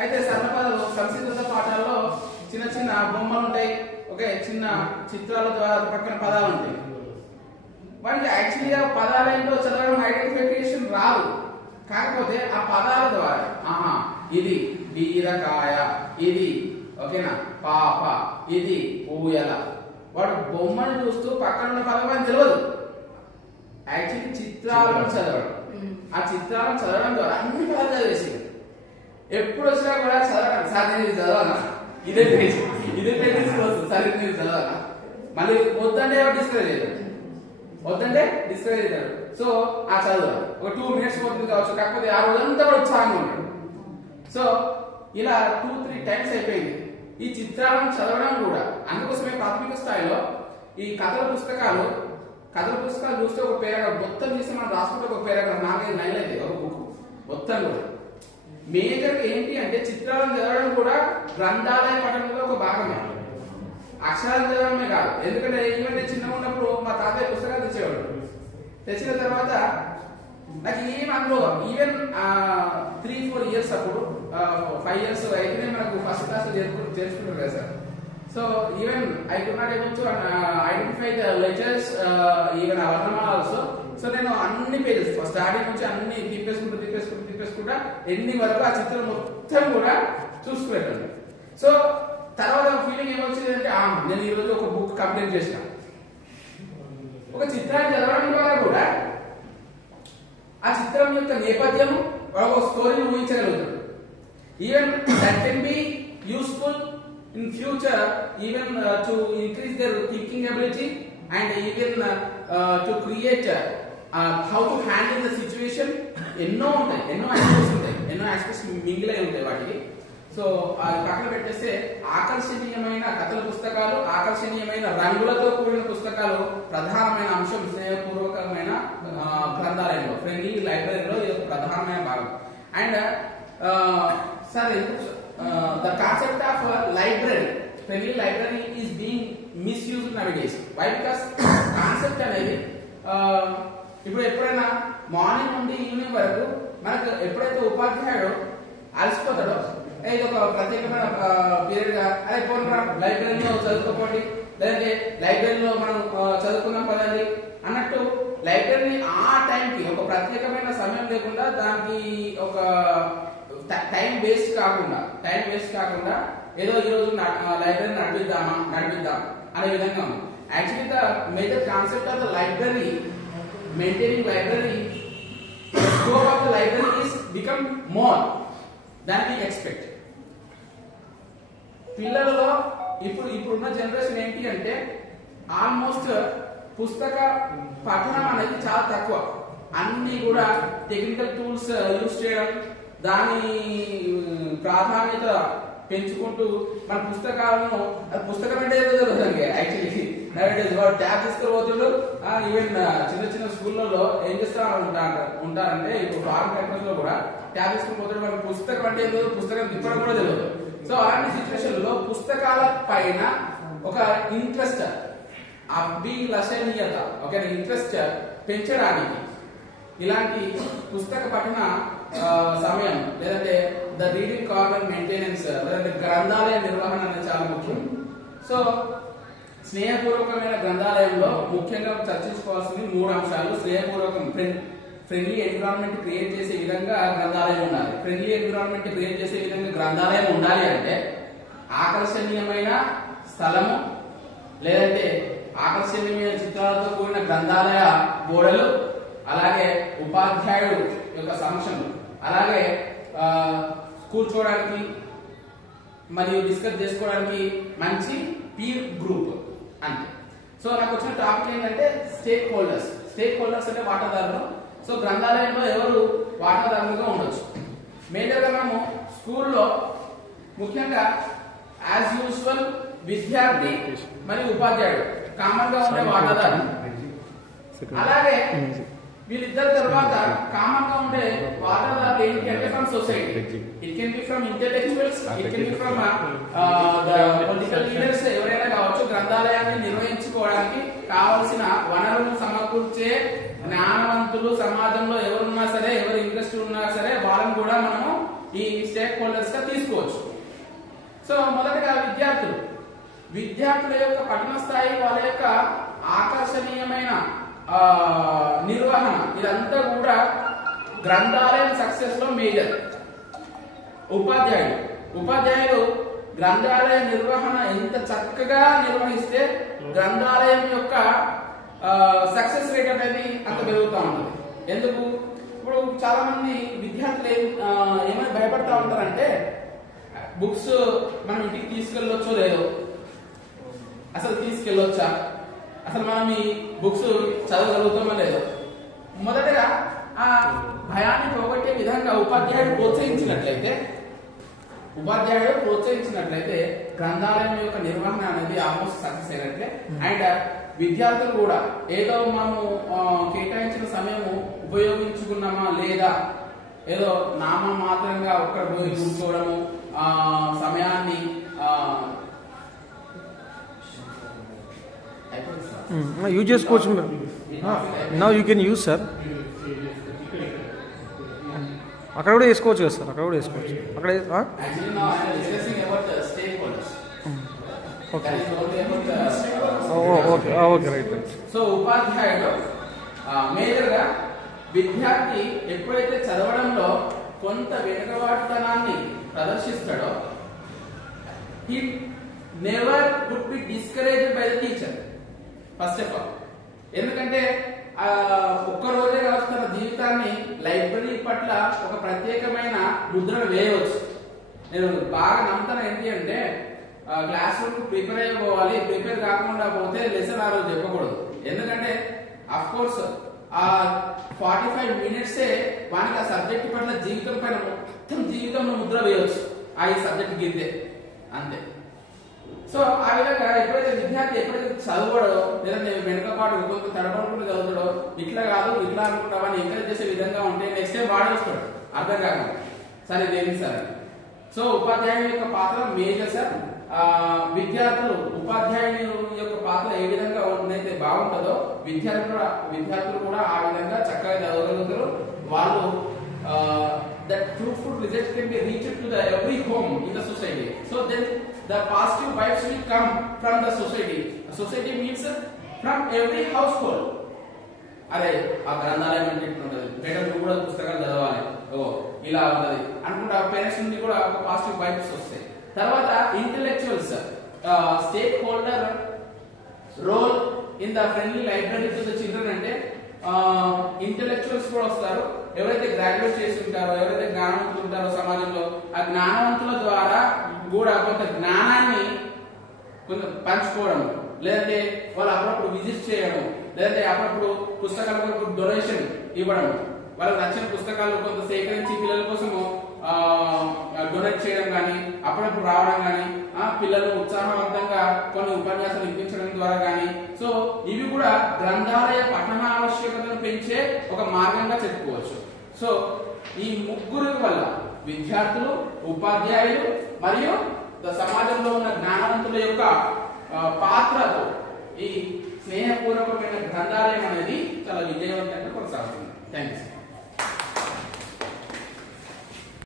అయితే సరళ పదాలు సంస్కృత పాఠాల్లో చిన్న చిన్న బొమ్మలు ఉంటాయి, ఓకే, చిన్న చిత్రాల ద్వారా పక్కన పదాలు ఉంటాయి. వాటికి యాక్చువల్గా పదాలు ఏంటో చదవడం ఐడెంటిఫికేషన్ రాదు. కాకపోతే ఆ పదాల ద్వారా ఇది బీరకాయ, ఇది ఓకేనా పాప, ఇది ఊయల, వాడు బొమ్మను చూస్తూ పక్కన ఉన్న పదం అని తెలియదు. యాక్చువల్లీ చిత్రాలను చదవడం, ఆ చిత్రాలను చదవడం ద్వారా అన్ని పదాలు చదివేసి ఎప్పుడు వచ్చినా కూడా చదవడం. సార్ నేను ఇది చదవాలా, ఇదే పేజ్ వస్తుంది, సార్ నేను ఇది చదవాలా, మళ్ళీ వద్దంటే డిస్కరేజ్ అవుతాడు, వద్దంటే డిస్కరేజ్ అవుతాడు. సో ఆ చదువు ఒక 2 minutes పోతుంది కావచ్చు, కాకపోతే ఆ రోజంతా కూడా ఉత్సాహంగా ఉంటాడు. సో ఇలా 2-3 times అయిపోయింది ఈ చిత్రాలను చదవడం కూడా. అందుకోసమే ప్రాథమిక స్థాయిలో ఈ కథల పుస్తకాలు చూస్తే ఒక పేరాగ్రాఫ్ మొత్తం తీసి మనం రాసుకుంటే ఒక పేరాగ్రాఫ్ 4-5 లైన్లు అయితే ఒక బుక్ మొత్తం కూడా. మేజర్ ఏంటి అంటే చిత్రాలను చదవడం కూడా గ్రంథాలయ పఠనంలో ఒక భాగమే, అక్షరాలు చదవడమే కాదు. ఎందుకంటే ఈవెన్ నేను చిన్నగా ఉన్నప్పుడు మా తాతయ్య పుస్తకాలు తెచ్చేవాడు. తెచ్చిన తర్వాత నాకు ఏం అనుభవం, ఈవెన్ 3-4 years అప్పుడు 5 years అయితేనే మనకు ఫస్ట్ క్లాస్ చేర్చుకుంటారు కదా సార్. So even I could not able to identify the letters, even వర్ణమాల ఆల్సో. సో నేను అన్ని పేజెస్ స్టార్టింగ్ నుంచి అన్ని తిప్పేసుకుంటా ఎండింగ్ వరకు ఆ చిత్రం మొత్తం కూడా చూసుకునేటండి. సో తర్వాత ఫీలింగ్ ఏమొచ్చింది అంటే నేను ఈ రోజు ఒక బుక్ కంప్లీట్ చేసిన. ఒక చిత్రాన్ని చదవడం ద్వారా కూడా ఆ చిత్రం యొక్క నేపథ్యము ఒక స్టోరీని ఊహించగలుగుతాడు. Even that can be useful in future, even to increase their thinking ability and even to create how to handle the situation. ఎన్నో ఆస్పెక్ట్స్ మింగిల్ అయి ఉంటాయి వాటికి. సో అది పక్కన పెట్టేస్తే ఆకర్షణీయమైన కథల పుస్తకాలు, ఆకర్షణీయమైన రంగులతో కూడిన పుస్తకాలు ప్రధానమైన అంశం స్నేహపూర్వకమైన గ్రంథాలయంలో, ఫ్రెండ్లీ లైబ్రరీలో ఇది ప్రధానమైన భాగం. And sir the concept of library, friendly library is being misused nowadays. Why? Because concept అనేది ఇప్పుడు ఎప్పుడైనా మార్నింగ్ నుండి ఈవినింగ్ వరకు మనకు ఎప్పుడైతే ఉపాధ్యాయుడు అలసిపోతాడో ఇది ఒక ప్రత్యేకమైన పీరియడ్ గా అదే పోనీ లైబ్రరీలో చదువుకోండి, లేదంటే లైబ్రరీలో మనం చదువుకున్నాం కదండి అన్నట్టు లైబ్రరీని ఆ టైంకి ఒక ప్రత్యేకమైన సమయం లేకుండా దానికి ఒక టైం వేస్ట్ కాకుండా ఏదో ఈ రోజు లైబ్రరీ నడిపిద్దాం అనే విధంగా ఉంది. Actually the major concept of the library, maintaining library, scope of the library is become more than we expect. పిల్లలలో ఇప్పుడున్న జనరేషన్ ఏంటి అంటే ఆల్మోస్ట్ పుస్తక పఠనం అనేది చాలా తక్కువ. అన్ని కూడా టెక్నికల్ టూల్స్ యూజ్ చేయడం, దాని ప్రాధాన్యత పెంచుకుంటూ మన పుస్తకం అంటే ఏదో జరుగుతుంది. యాక్చువల్లీ వాడు ట్యాబ్ తీసుకుపోతుండ్రు. ఈవెన్ చిన్న స్కూళ్ళలో ఏం చేస్తా ఉంటారంటే ఇప్పుడు ఫారెన్ కంట్రీస్ లో కూడా ట్యాబ్ తీసుకుని పోతాడు. మన పుస్తకం అంటే ఏదో పుస్తకం తిప్పడం కూడా తెలియదు. సో అలాంటి సిచ్యువేషన్ లో పుస్తకాల పైన ఒక ఇంట్రెస్ట్, అభిలషణీయత, ఒక ఇంట్రెస్ట్ పెంచడానికి ఇలాంటి పుస్తక పఠన సమయం లేదంటే ద రీడింగ్ కార్నర్ మెయింటెనెన్స్ లేదంటే గ్రంథాలయ నిర్వహణ అనేది చాలా ముఖ్యం. సో స్నేహపూర్వకమైన గ్రంథాలయంలో ముఖ్యంగా చర్చించుకోవాల్సింది 3 అంశాలు. స్నేహపూర్వకం, ఫ్రెండ్లీ ఎన్విరాన్మెంట్ క్రియేట్ చేసే విధంగా గ్రంథాలయం ఉండాలి. ఫ్రెండ్లీ ఎన్విరాన్మెంట్ క్రియేట్ చేసే విధంగా గ్రంథాలయం ఉండాలి అంటే ఆకర్షణీయమైన స్థలము, లేదంటే ఆకర్షణీయమైన చిత్రాలతో కూడిన గ్రంథాలయ గోడలు, అలాగే ఉపాధ్యాయుడు యొక్క సమక్షం, అలాగే కూర్చోవడానికి మరియు డిస్కస్ చేసుకోవడానికి మంచి పీర్ గ్రూప్ అంతే. సో నాకు వచ్చిన టాపిక్ ఏంటంటే స్టేక్ హోల్డర్స్ అంటే వాటాదారులు. సో గ్రంథాలయంలో ఎవరు వాటాదారులుగా ఉండొచ్చు. మేజర్గా మనము స్కూల్లో ముఖ్యంగా యాజ్ యూజువల్ విద్యార్థి మరియు ఉపాధ్యాయుడు కామన్ గా ఉండే వాటాదారు. అలాగే వీళ్ళిద్దరి తర్వాత కామన్ గా ఉండే వాటాదారులు ఏంటి అంటే from society. It can be from intellectuals, it can be from political leaders, ఎవరైనా కావచ్చు. గ్రంథాలయాన్ని నిర్వహించుకోవడానికి కావలసిన వనరులను సమకూర్చే జ్ఞానవంతులు సమాజంలో ఎవరున్నా సరే, ఎవరు ఇంట్రెస్ట్ ఉన్నా సరే వాళ్ళని కూడా మనము ఈ స్టేక్ హోల్డర్స్ గా తీసుకోవచ్చు. సో మొదటగా విద్యార్థుల యొక్క పఠన స్థాయి, వాళ్ళ యొక్క ఆకర్షణీయమైన నిర్వహణ, ఇదంతా కూడా గ్రంథాలయం సక్సెస్ లో మేజర్. ఉపాధ్యాయులు గ్రంథాలయ నిర్వహణ ఎంత చక్కగా నిర్వహిస్తే గ్రంథాలయం యొక్క సక్సెస్ రేట్ అనేది అంత పెరుగుతూ ఉంటుంది. ఎందుకు? ఇప్పుడు చాలా మంది విద్యార్థులు ఏమైనా భయపడతా ఉంటారంటే బుక్స్ మనం ఇంటికి తీసుకెళ్ళొచ్చో లేదో, అసలు తీసుకెళ్ళొచ్చా, అసలు మనం ఈ బుక్స్ చదవగలుగుతామో లేదో. మొదటగా ఆ భయాన్ని పోగొట్టే విధంగా ఉపాధ్యాయుడు ప్రోత్సహించినట్లయితే గ్రంథాలయం యొక్క నిర్వహణ అనేది ఆల్మోస్ట్ సక్సెస్ అయినట్లే. అండ్ విద్యార్థులు కూడా ఏదో మనము కేటాయించిన సమయము ఉపయోగించుకున్నామా లేదా, ఏదో నామమాత్రంగా ఒక్కడ పోయి కూర్చోవడము, సమయాన్ని యూజ్ చేసుకోవచ్చు. Now you can use sir. అక్కడ కూడా వేసుకోవచ్చు కదా సార్, అక్కడ కూడా వేసుకోవచ్చు. అక్కడ okay okay right right. So ఉపాధ్యాయుడు మేజర్ గా విద్యార్థి ఎప్పుడైతే చదవడంలో కొంత వెనుకబాటుతనాన్ని ప్రదర్శిస్తాడో, he never would be discouraged by the teacher first of all. ఎందుకంటే ఒక్క రోజే కావచ్చు తన జీవితాన్ని లైబ్రరీ పట్ల ఒక ప్రత్యేకమైన ముద్రను వేయవచ్చు. నేను బాగా నమ్ముతాను ఏంటి అంటే క్లాస్ రూమ్ ప్రిపేర్ అయిపోవాలి, ప్రిపేర్ కాకుండా పోతే లెసన్ ఆ రోజు చెప్పకూడదు. ఎందుకంటే అఫ్ కోర్స్ ఆ 45 మినిట్సే వానికి ఆ సబ్జెక్ట్ పట్ల జీవితం పైన మొత్తం జీవితంలో ముద్ర వేయవచ్చు ఆ ఈ సబ్జెక్ట్ గిద్దే అంతే. సో ఆ విధంగా విద్యార్థి ఎప్పుడైతే చదవడో లేదంటే వెనుకపాటు కొంత తడబడుకుంటూ చదువుతాడో, ఇట్లా కాదు ఇట్లా అనుకుంటావా అని ఎంకరేజ్ చేసే విధంగా ఉంటే నెక్స్ట్ టైం వాడే వస్తాడు అర్థం కాకుండా, సరే ఇదేంటి సార్. సో ఉపాధ్యాయుని యొక్క పాత్ర మేజర్ సార్. ఉపాధ్యాయుని యొక్క పాత్ర ఏ విధంగా ఉందైతే బాగుంటుందో విద్యార్థులు కూడా ఆ విధంగా చక్కగా చదవగలుగుతారు. వాళ్ళు that fruitful results can be reached to the every home in the society. So then the positive vibes will come from the society. Society means from every household. అరే ఆ గ్రంథాలయం అంటే ఉంటుంది, మేడం కూడా పుస్తకాలు చదవాలి, ఓ ఇలా ఉంటుంది అనుకుంటే ఆ పేరెంట్స్ నుండి కూడా ఒక పాజిటివ్ వైబ్స్ వస్తాయి. తర్వాత intellectuals stakeholder role in the friendly library to the children అంటే ఇంటెలెక్చువల్స్ కూడా వస్తారు. ఎవరైతే గ్రాడ్యుయేట్ చేసి ఉంటారో, ఎవరైతే జ్ఞానవంతులు ఉంటారో సమాజంలో, ఆ జ్ఞానవంతుల ద్వారా కూడా కొంత జ్ఞానాన్ని కొంచెం పంచుకోవడం, లేదంటే వాళ్ళు అప్పుడప్పుడు విజిట్ చేయడం, లేదంటే అప్పుడప్పుడు పుస్తకాల కొరకు డొనేషన్ ఇవ్వడం, వాళ్ళకి నచ్చిన పుస్తకాలు కొంత సేకరించి పిల్లల కోసము డొనేట్ చేయడం కానీ, అప్పుడప్పుడు రావడం కానీ, పిల్లలు ఉత్సాహవంతంగా కొన్ని ఉపన్యాసాలు ఇప్పించడం ద్వారా కానీ. సో ఇవి కూడా గ్రంథాలయ పఠన ఆవశ్యకతను పెంచే ఒక మార్గంగా చెప్పుకోవచ్చు. సో ఈ ముగ్గురు వల్ల విద్యార్థులు, ఉపాధ్యాయులు మరియు సమాజంలో ఉన్న జ్ఞానవంతుల యొక్క పాత్రతో ఈ స్నేహపూర్వకమైన గ్రంథాలయం అనేది చాలా విజయవంతంగా కొనసాగుతుంది. Thank you.